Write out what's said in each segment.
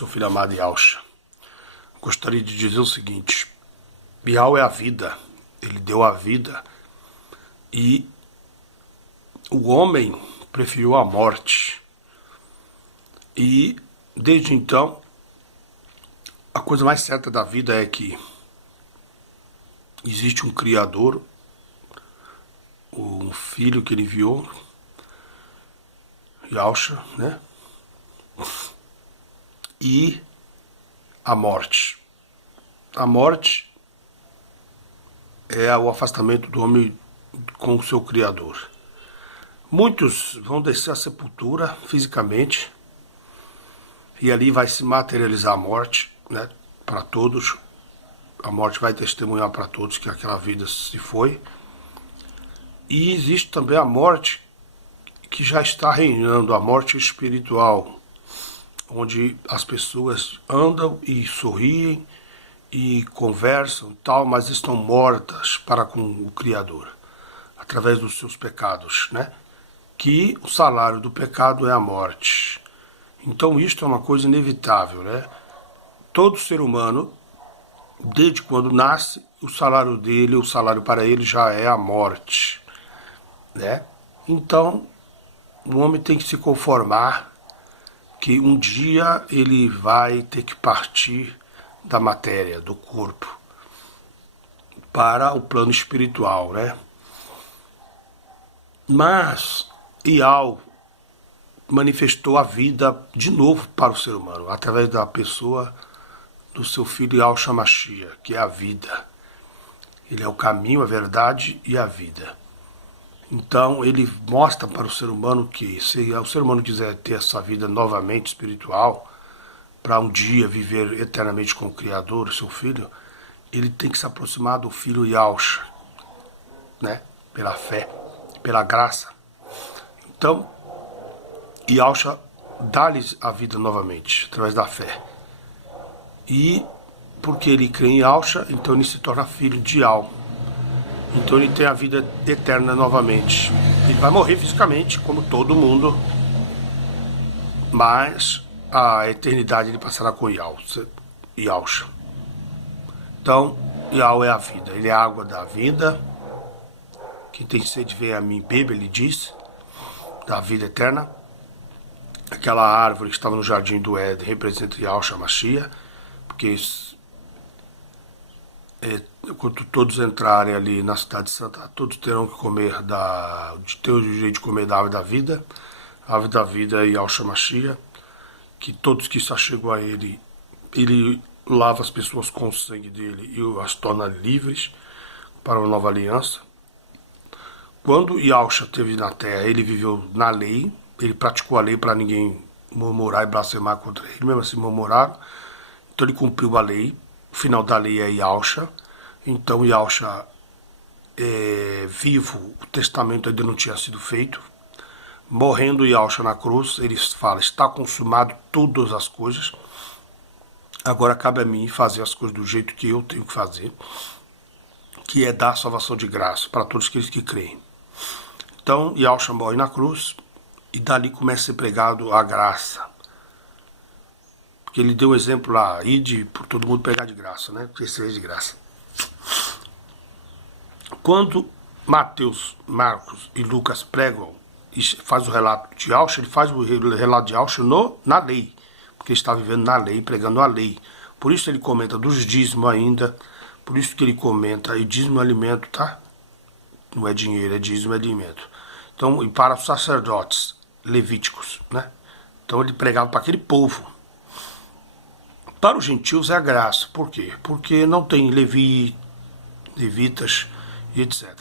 seu filho amado Yahshua. Gostaria de dizer o seguinte: Yahweh é a vida, ele deu a vida e o homem preferiu a morte. E desde então, a coisa mais certa da vida é que existe um Criador, um filho que ele enviou, Yahshua, né? E a morte. A morte é o afastamento do homem com o seu Criador. Muitos vão descer à sepultura fisicamente e ali vai se materializar a morte, né? Para todos. A morte vai testemunhar para todos que aquela vida se foi. E existe também a morte que já está reinando, a morte espiritual, onde as pessoas andam e sorriem e conversam e tal, mas estão mortas para com o Criador, através dos seus pecados, né? Que o salário do pecado é a morte. Então isto é uma coisa inevitável, né? Todo ser humano, desde quando nasce, o salário dele, o salário para ele já é a morte, né? Então, o homem tem que se conformar que um dia ele vai ter que partir da matéria, do corpo, para o plano espiritual, né? Mas Yahweh manifestou a vida de novo para o ser humano, através da pessoa do seu filho Yahshua Mashiach, que é a vida. Ele é o caminho, a verdade e a vida. Então ele mostra para o ser humano que se o ser humano quiser ter essa vida novamente espiritual, para um dia viver eternamente com o Criador, o seu filho, ele tem que se aproximar do filho Yahshua, né? Pela fé, pela graça. Então, Yahshua dá-lhes a vida novamente, através da fé. E porque ele crê em Yahshua, então ele se torna filho de Yahweh. Então ele tem a vida eterna novamente. Ele vai morrer fisicamente, como todo mundo, mas a eternidade ele passará com Yahshua. Então, Yahweh é a vida, ele é a água da vida. Quem tem sede vem a mim, beba, ele diz, da vida eterna. Aquela árvore que estava no jardim do Éden representa Yahshua Mashiach, porque quando todos entrarem ali na cidade santa, todos terão que comer ter o direito de comer da árvore da vida. A árvore da vida é Yahshua Mashiach, que todos que se achegam a ele, ele lava as pessoas com o sangue dele e as torna livres para uma nova aliança. Quando Yahshua esteve na terra, ele viveu na lei, ele praticou a lei para ninguém murmurar e blasfemar contra ele, mesmo assim murmuraram. Então ele cumpriu a lei, o final da lei é Yahshua. Então Yahshua é vivo, o testamento ainda não tinha sido feito. Morrendo Yahshua na cruz, ele fala, está consumado todas as coisas. Agora cabe a mim fazer as coisas do jeito que eu tenho que fazer, que é dar salvação de graça para todos aqueles que creem. Então Yahshua morre na cruz e dali começa a ser pregado a graça. Porque ele deu o exemplo lá, ide por todo mundo pegar de graça, né? Receber de graça. Quando Mateus, Marcos e Lucas pregam e faz o relato de Yahshua, ele faz o relato de Yahshua na lei. Porque ele está vivendo na lei, pregando a lei. Por isso ele comenta dos dízimos ainda. Por isso que ele comenta, e dízimo é alimento, tá? Não é dinheiro, é dízimo, é alimento. Então, e para os sacerdotes levíticos, né? Então ele pregava para aquele povo. Para os gentios é a graça. Por quê? Porque não tem levitas e etc.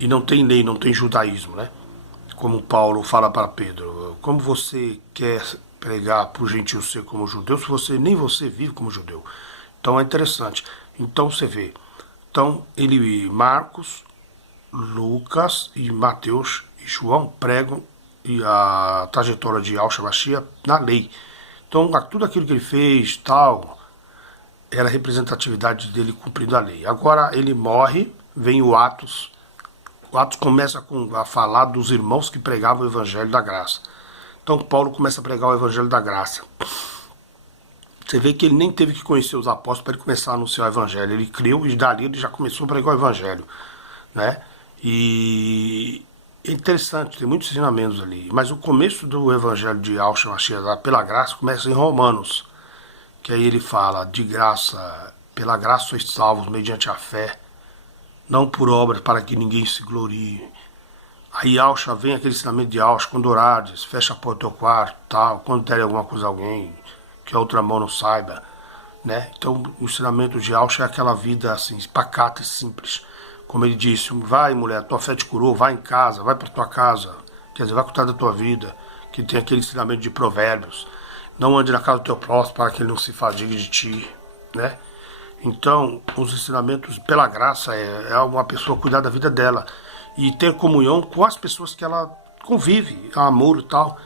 E não tem lei, não tem judaísmo, né? Como Paulo fala para Pedro, como você quer pregar para os gentios ser como judeu, se nem você vive como judeu. Então é interessante. Então você vê. Então Marcos, Lucas e Mateus e João pregam a trajetória de Yahshua Mashiach na lei. Então, tudo aquilo que ele fez, tal, era a representatividade dele cumprindo a lei. Agora ele morre, vem o Atos. O Atos começa a falar dos irmãos que pregavam o Evangelho da Graça. Então Paulo começa a pregar o Evangelho da Graça. Você vê que ele nem teve que conhecer os apóstolos para ele começar a anunciar o evangelho. Ele creu e dali ele já começou a pregar o evangelho, né? E é interessante, tem muitos ensinamentos ali. Mas o começo do evangelho de Yahshua Mashiach, pela graça, começa em Romanos, que aí ele fala, de graça, pela graça sois salvos mediante a fé, não por obras para que ninguém se glorie. Aí Yahshua vem aquele ensinamento de Yahshua, quando orares, fecha a porta do teu quarto, tal, quando der alguma coisa a alguém, que a outra mão não saiba, né? Então o ensinamento de Yahshua é aquela vida assim, pacata e simples. Como ele disse, vai mulher, tua fé te curou, vai em casa, vai para tua casa, quer dizer, vai cuidar da tua vida, que tem aquele ensinamento de provérbios. Não ande na casa do teu próximo para que ele não se fadigue de ti, né? Então, os ensinamentos pela graça é uma pessoa cuidar da vida dela e ter comunhão com as pessoas que ela convive, amor e tal.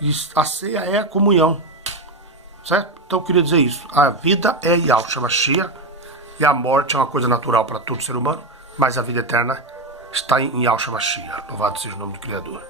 E a ceia é a comunhão, certo? Então eu queria dizer isso. A vida é Yahshua Mashiach e a morte é uma coisa natural para todo ser humano, mas a vida eterna está em Yahshua Mashiach. Louvado seja o nome do Criador.